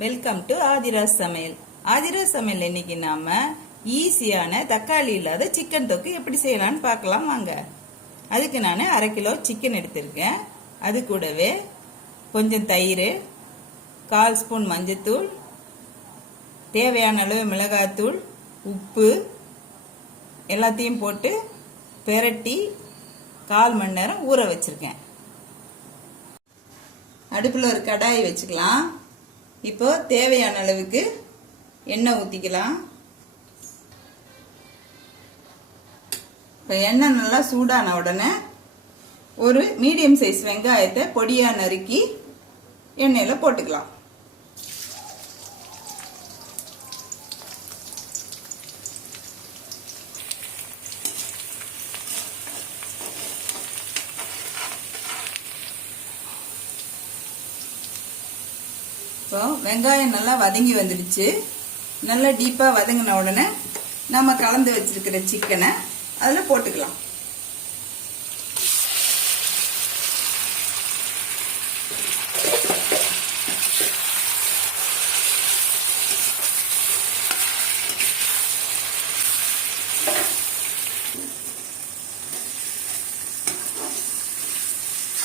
Welcome to Aadhira's சமையல். ஆதிராஸ் சமையல் இன்னைக்கு நாம ஈஸியான தக்காளி இல்லாத சிக்கன் தொக்கு எப்படி செய்யலாம்னு பார்க்கலாம் வாங்க. அதுக்கு நான் அரை கிலோ சிக்கன் எடுத்திருக்கேன். அது கூடவே கொஞ்சம் தயிர் கால் ஸ்பூன் மஞ்சத்தூள் தேவையான அளவு மிளகாத்தூள் உப்பு எல்லாத்தையும் போட்டு பெரட்டி கால் மணி நேரம் ஊற வச்சிருக்கேன். அடுப்பில் ஒரு கடாய் வச்சுக்கலாம். இப்போ தேவையான அளவுக்கு எண்ணெய் ஊற்றிக்கலாம் இப்போ எண்ணெய் நல்லா சூடான உடனே ஒரு மீடியம் சைஸ் வெங்காயத்தை பொடியாக நறுக்கி எண்ணெயில் போட்டுக்கலாம். இப்போ வெங்காயம் நல்லா வதங்கி வந்துடுச்சு. நல்லா டீப்பாக வதங்கின உடனே நம்ம கலந்து வச்சிருக்கிற சிக்கனை அதில் போட்டுக்கலாம்.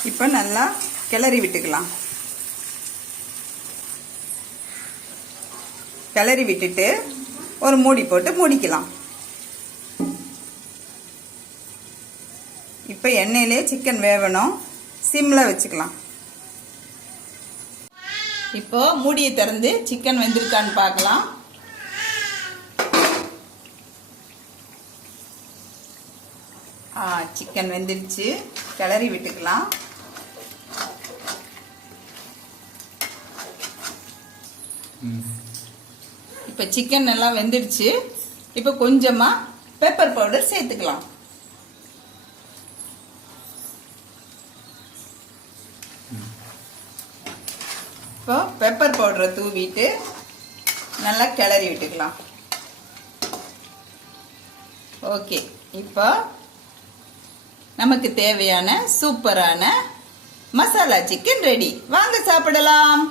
இப்போ நல்லா கிளறி விட்டுக்கலாம். கிளறி விட்டுட்டு ஒரு மூடி போட்டு மூடிக்கலாம். இப்போ எண்ணெயிலே சிக்கன் வேகணும் சிம்மில் வச்சுக்கலாம். இப்போ மூடியை திறந்து சிக்கன் வெந்திருக்கான்னு பார்க்கலாம். ஆ சிக்கன் வெந்துருச்சு. கிளறி விட்டுக்கலாம். இப்போ சிக்கன் எல்லாம் வெந்துடுச்சு. இப்போ கொஞ்சமாக பெப்பர் பவுடர் சேர்த்துக்கலாம். இப்போ பெப்பர் பவுடரை தூவிட்டு நல்லா கிளறி விட்டுக்கலாம். ஓகே. இப்போ நமக்கு தேவையான சூப்பரான மசாலா சிக்கன் ரெடி வாங்க சாப்பிடலாம்.